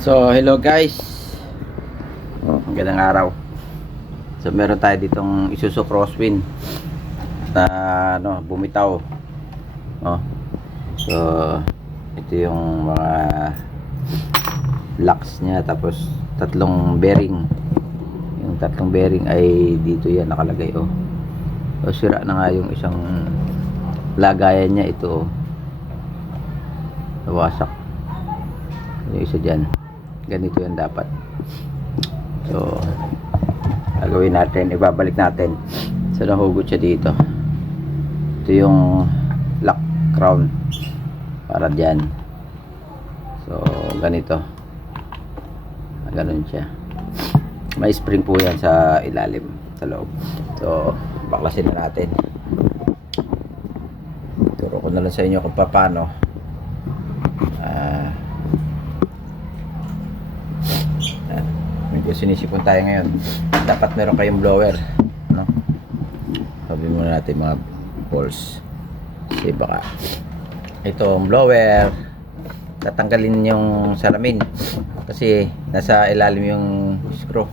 So, hello guys. Magandang araw. So, meron tayo ditong Isuzu Crosswind na bumitaw. Oh. So, ito yung mga locks niya, tapos tatlong bearing. Yung tatlong bearing ay dito yan nakalagay, oh. So, sira na nga yung isang lagayan niya, ito, oh. Nawasak. Yung isa dyan. Ganito yan dapat. So, gagawin natin, ibabalik natin. So, nahugot siya dito. Ito yung lock crown para dyan. So, ganito. Ganon siya. May spring po yan sa ilalim, sa loob. So, baklasin na natin. Turo ko na lang sa inyo kung paano. Medyo sinisipon tayo ngayon. Dapat meron kayong blower, no? Sabi muna natin mga balls. Kasi baka ito ang blower, tatanggalin yung salamin kasi nasa ilalim yung screw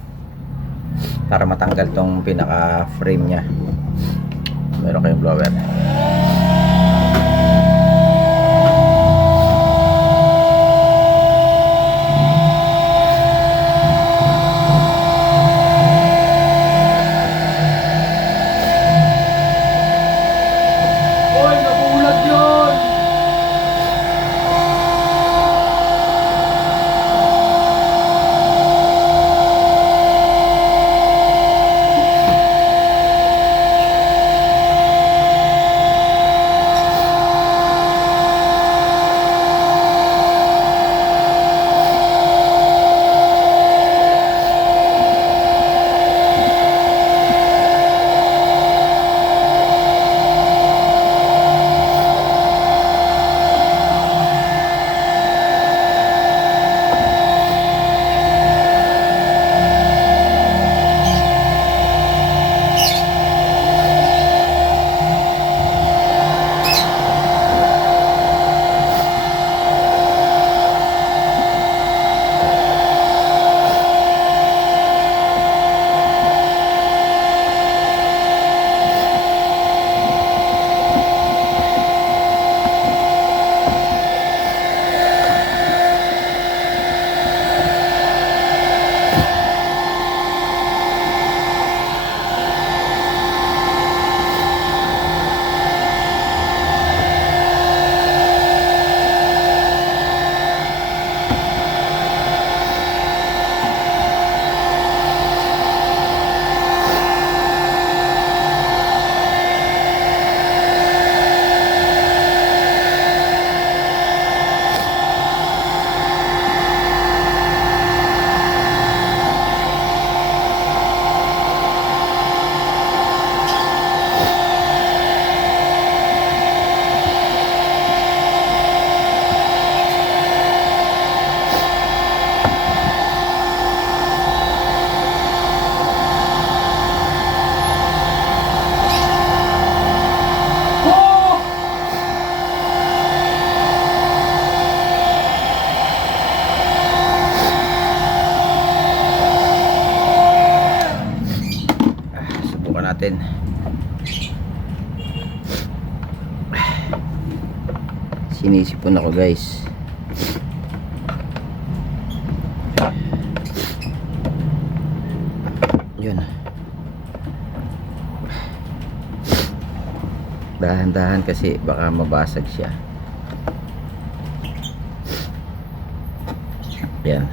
para matanggal tong pinaka frame nya. Meron kayong blower. Natin. Sinisipon ako guys. Yun. Dahan-dahan kasi baka mabasag siya. Yan.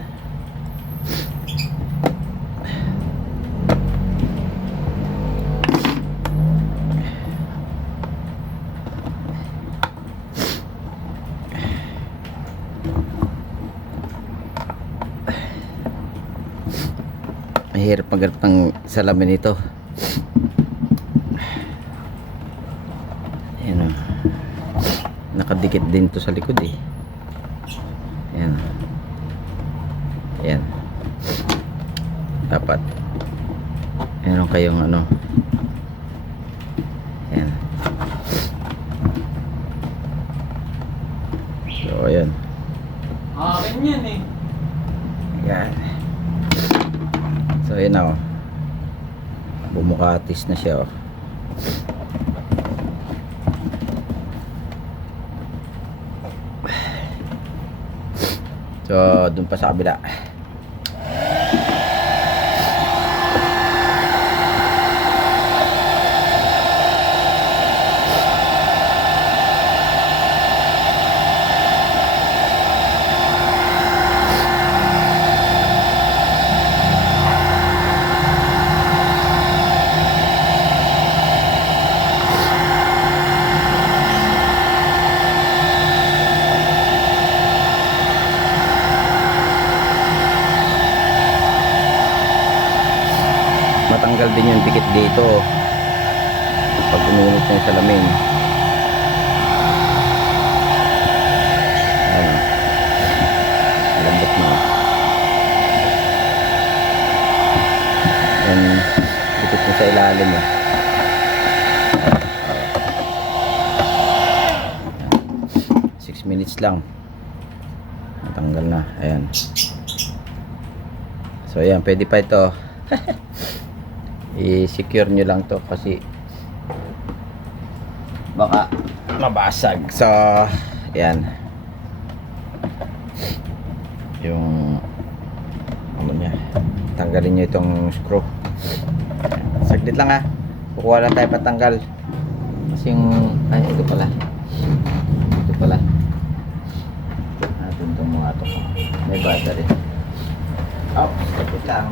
Mahirap maghanap ng salamin ito. Ayan, oh. Nakadikit din to sa likod eh. Ayan. Ayan. Dapat meron kayong ayan. So ayan. Akin yan eh. Yan. So, yun na, oh. Bumukatis na siya, oh. So, dun pa sa kabila. Matanggal din yung dikit dito pag umunit na yung salamin. Ayan, lambot na. Ayan, dikit mo sa ilalim, 6 minutes lang matanggal na. Ayan, so ayan, pwede pa ito. I-secure nyo lang to kasi baka mabasag. So, yan yung ano nya, tanggalin nyo itong screw. Saglit lang, ha, kukuha lang tayo patanggal kasi yung, ay, ito pala natin itong mga ito, may battery. Oh, saglit lang,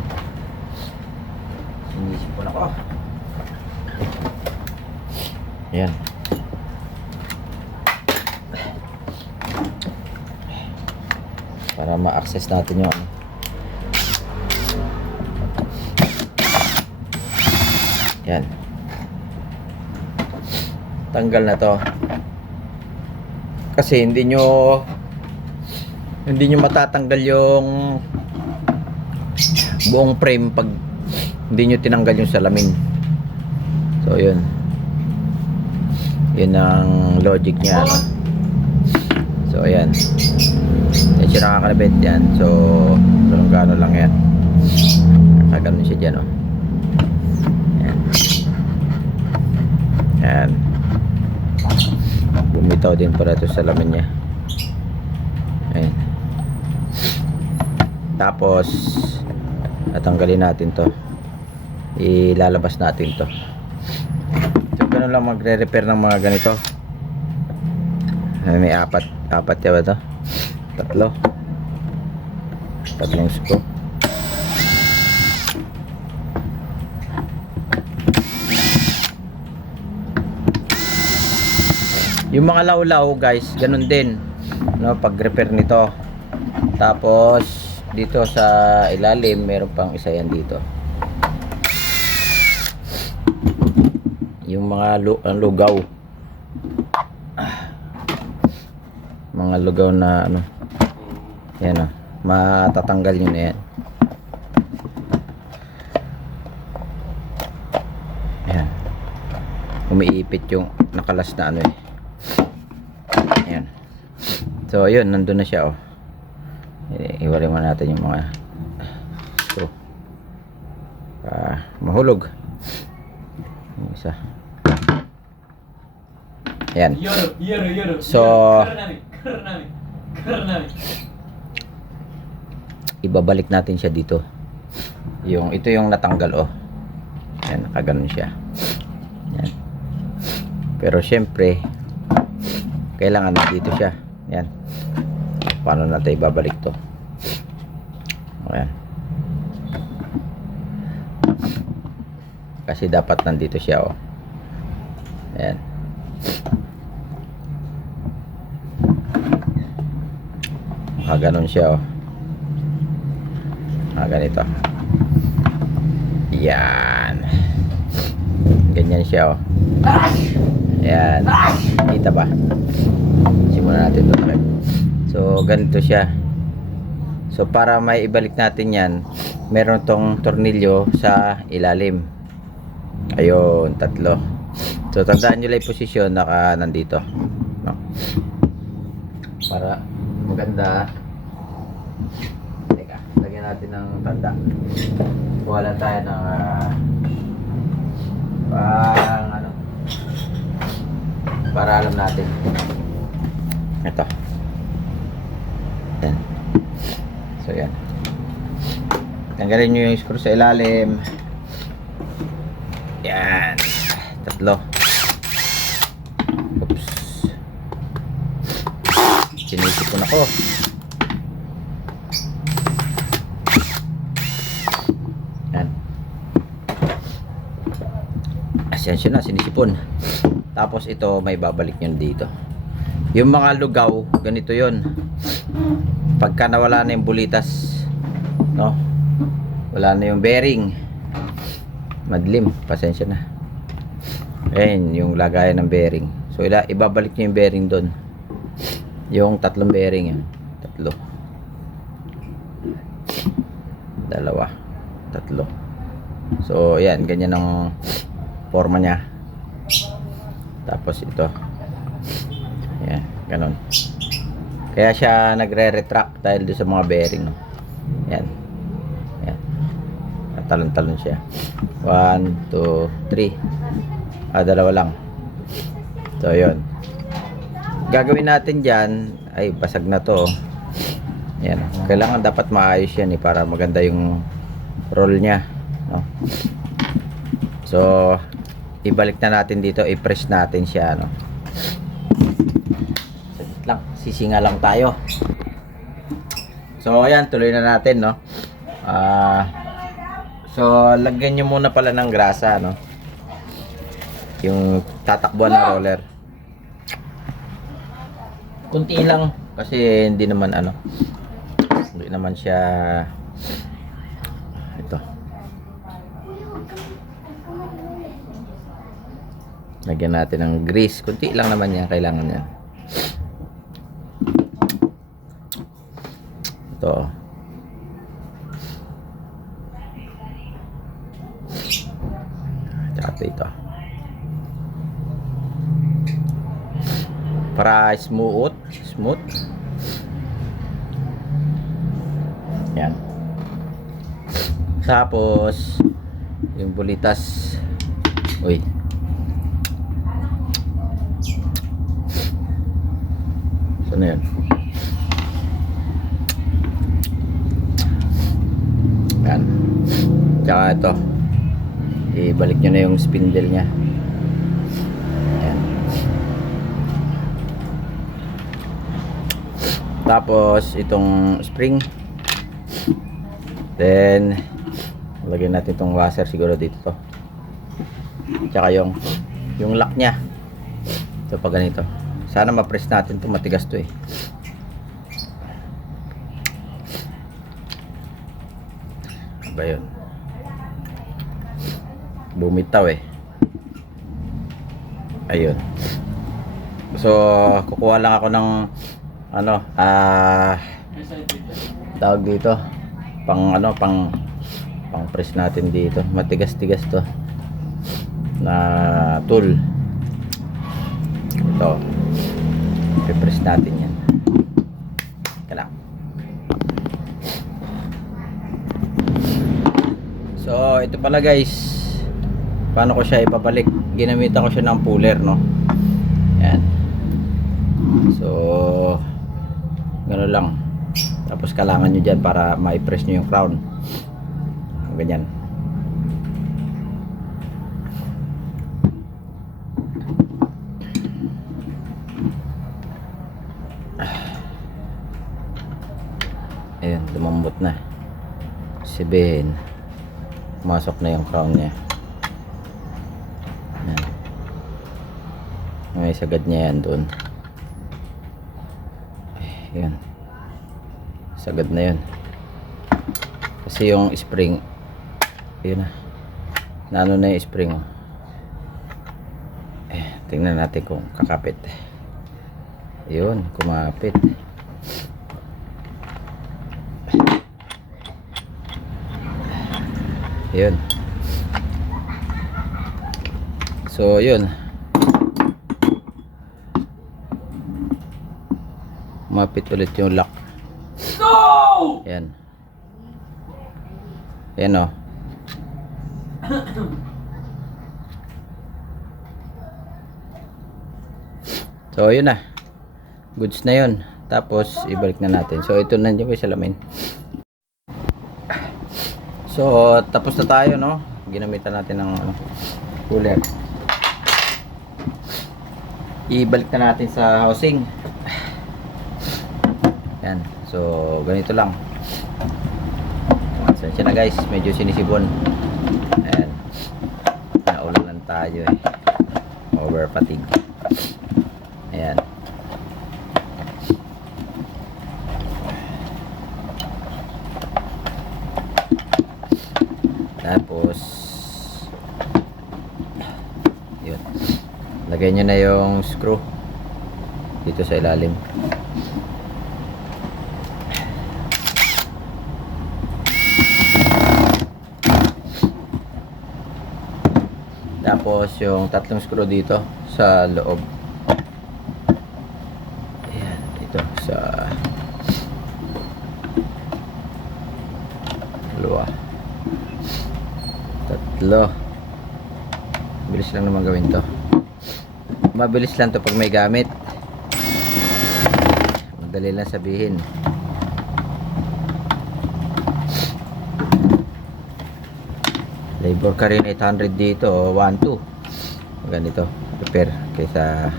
sinisipon ako. Ayan. Para ma-access natin yung yan. Tanggal na to. Kasi hindi nyo matatanggal yung buong frame pag hindi nyo tinanggal yung salamin. So yun ang logic niya, no? So ayan, yan siya nakakalabit yan. So gano'n lang yan, nakaganon siya dyan, oh. Yan, bumitaw din para ito sa salamin niya. Ayan. Tapos tatanggalin natin to, ilalabas natin to. So ganun lang magre-repair ng mga ganito. May apat yan ba to? Tatlong screw. Yung mga lawlaw, guys, ganun din, no, pag repair nito. Tapos dito sa ilalim meron pang isa yan dito, yung mga lugaw, mga lugaw na ano, yan, oh, matatanggal yun na yan. Ayan, umiipit yung nakalas na ano, eh. Ayan. So ayun, nandun na siya, oh. Iwalay mo natin yung mga screw, mahulog yung isa. Ayan. So ibabalik natin siya dito. Ito yung natanggal, oh. Ayan, nakaganon siya. Ayan. Pero syempre kailangan dito siya. Ayan. Paano natin ibabalik to? Ayan. Kasi dapat nandito siya, oh. Ayan. Nakaganon siya, oh. Ganito. Yan. Ganyan siya, oh. Ayan. Kita ba? Simulan natin ito. So ganito siya. So para may ibalik natin yan, meron tong tornilyo sa ilalim. Ayun, 3. So tandaan nyo lang yung posisyon naka nandito, no? Para maganda. Teka. Lagyan natin ng tanda. Kuha lang tayo ng pang ano, para alam natin. Ito. Yan. So yan. Tanggalin nyo yung screw sa ilalim. Yan. 3. Oops. Sinisipon ako. Yan. Asensya na, sinisipon. Tapos ito, may babalik nyo dito. Yung mga lugaw, ganito yon. Pagka nawala na yung bulitas, no? Wala na yung bearing. Madlim, pasensya na. Ayan, yung lagayan ng bearing. So, ibabalik nyo yung bearing doon. Yung 3 bearing yan. 3. 2. 3. So, ayan, ganyan ang forma niya. Tapos ito. Ayan, ganon. Kaya siya nagre-retract dahil doon sa mga bearing, no? Ayan. Ayan. Talon-talon siya. 1, 2, 3. 2 lang. So, yun. Gagawin natin dyan, ay, basag na to. Ayan. Kailangan dapat maayos yan, para maganda yung roll niya, no? So, ibalik na natin dito, i-press natin siya, no? Saglit lang, sisinga lang tayo. So, ayan, tuloy na natin, no? So, lagyan nyo muna pala ng grasa, no? Yung tatakbuhan ng roller. Kunti lang, kasi hindi naman hindi naman siya ito. Lagyan natin ng grease. Kunti lang naman yan, kailangan yan. Ito. Tsaka ito. Para smooth. Yan. Tapos yung bulitas. Uy. So na yan. Yan. Tsaka ito. Ibalik nyo na yung spindle nya. Yan. Tapos itong spring. Then lagyan natin itong washer siguro dito to. Tsaka yung lock nya. Ito pa ganito. Sana ma-press natin to, matigas to Ba yun? Bumitaw Ayun. So kukuha lang ako ng tawag dito pang press natin dito. Matigas-tigas to na tool. Ito, i-press natin yan. Kailang. So ito pala guys, paano ko siya ipabalik. Ginamitan ko siya ng puller, no? Yan. So gano'n lang. Tapos kailangan nyo dyan para ma-press nyo yung crown. Ganyan. Ayan, lumambot na. Sabihin, masok na yung crown niya. Ayan. May sagad niya yan doon. Ayan. Sagad na yun. Kasi yung spring, yun na. Naano na yung spring. Tingnan natin kung kakapit. Yun, kumapit. Yun. So yun, mapit ulit yung lock. No! Yan. Ayan o. So, yun na. Goods na yun. Tapos, ibalik na natin. So, ito na dyan pa yung salamin. So, tapos na tayo, no? Ginamitan natin ng cooler. Ibalik na natin sa housing. Yan. So, ganito lang. Sensya na guys, medyo sinisibon. Ayan. Naulan lang tayo eh. Over fatigue. Ayan. Tapos yun. Lagay nyo na yung screw dito sa ilalim. Tapos yung tatlong screw dito sa loob. Ayan, dito sa dalawa. Tatlo. Bilis lang naman gawin to. Mabilis lang to pag may gamit. Madali lang sabihin. Labor ka rin 800 dito, 1-2 ganito repair kaysa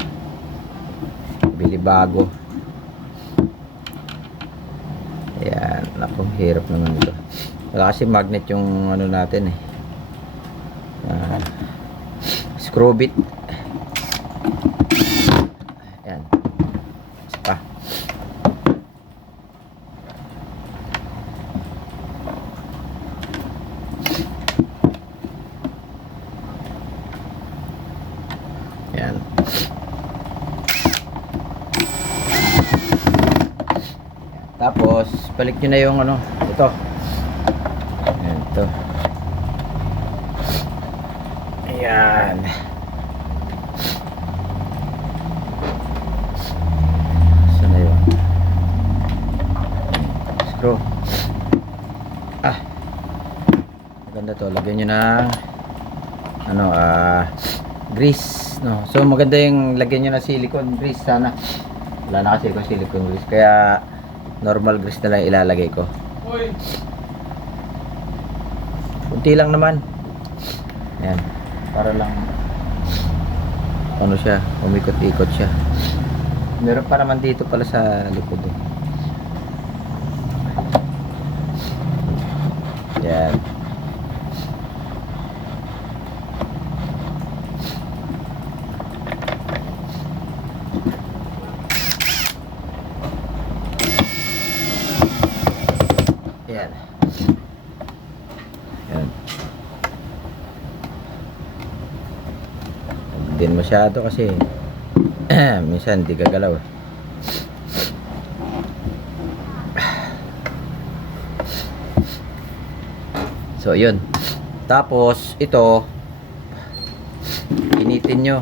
bili bago. Ayan, naku, hirap naman ito. Wala kasi magnet yung ano natin eh, screw bit. Ayan, isa pa. Ayan. Tapos balik nyo na yung ano, ito. Ayan, ito. Ayan. Saan na yun? Screw. Maganda to. Lagyan nyo ng ano, grease, no? So maganda yung lagyan nyo na silicone grease sana. Wala na kasi yung silicone grease, kaya normal grease na lang ilalagay ko. Kunti lang naman. Ayan, para lang ano siya, umikot-ikot siya. Meron pa naman dito pala sa likod eh. Ayan. Ayan. Ayan. Hindi masyado kasi minsan hindi gagalaw eh. So yun. Tapos ito initin nyo.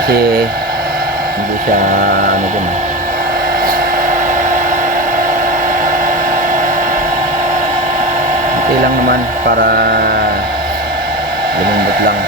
Kasi hindi siya ano din. Okay lang naman para lumambot lang.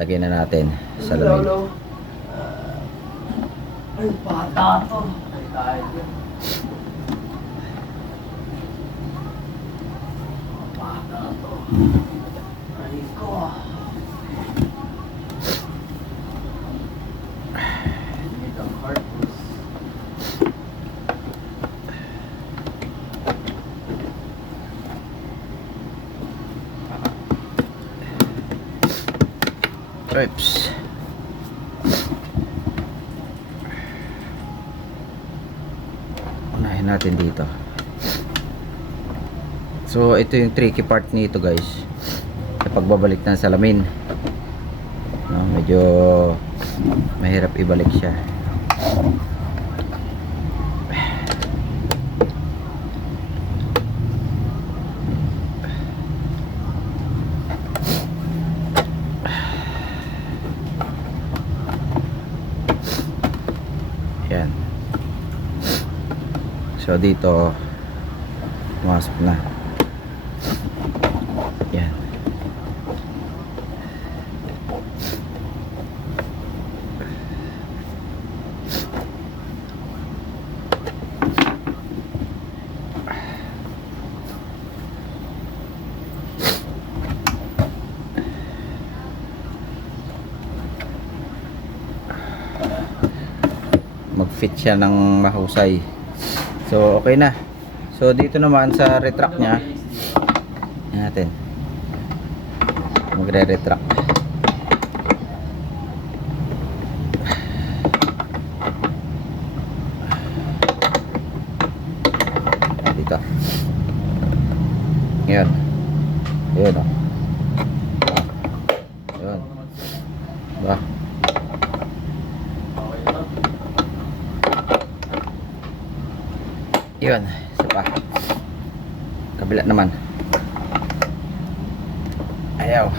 Lagyan na natin sa lamig. Ay, bata to. Ay, tayo. Bata to. Ay, ko. Itong heart was... Oops. natin dito. So ito yung tricky part nito guys, sa pagbabalik ng salamin, no, medyo mahirap ibalik siya. Yan. So dito pumasok na. Yan. Mag-fit siya ng mahusay. So okay na. So dito naman sa retract niya, yan natin, magre-retract. Dito. Yan. Yun o. Yun. Diba? Yun, isa pa. Kabila naman. Ayaw.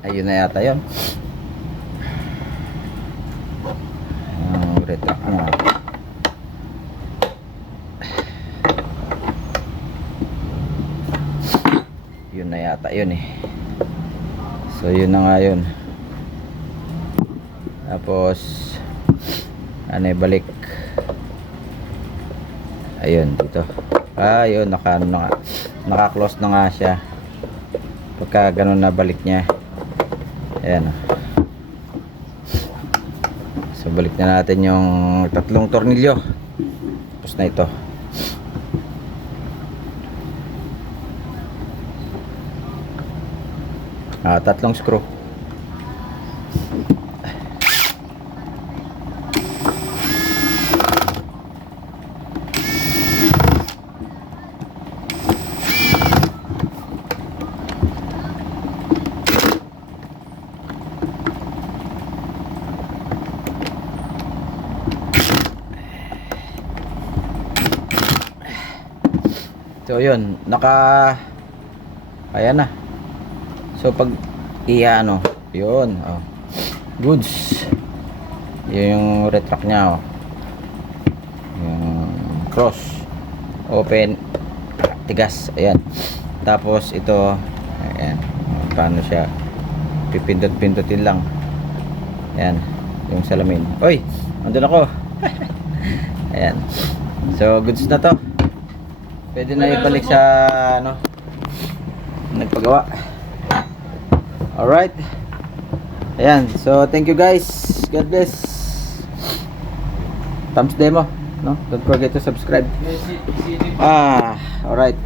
Ayun na yata yun. Ang retract na. Yun na yata yun eh. So yun na nga yun. Tapos ano, balik. Ayun dito. Ayun, naka-close na nga siya. Pagka ganun na balik niya. Ayan. So balik na natin yung tatlong tornilyo. Tapos na ito. Tatlong screw. So yun, ayan na. So pag ano, yun, oh, goods. Yun yung retract niya, oh. Yung cross, open, tigas, ayan. Tapos ito, ayan, paano siya, pipindot-pindutin lang. Ayan, yung salamin. Oy, andun ako. Ayan. So goods na to. Pwede na ibalik sa ano, nagpagawa. Alright. Ayan. So thank you guys. God bless. Thumbs demo, no? Don't forget to subscribe. Alright.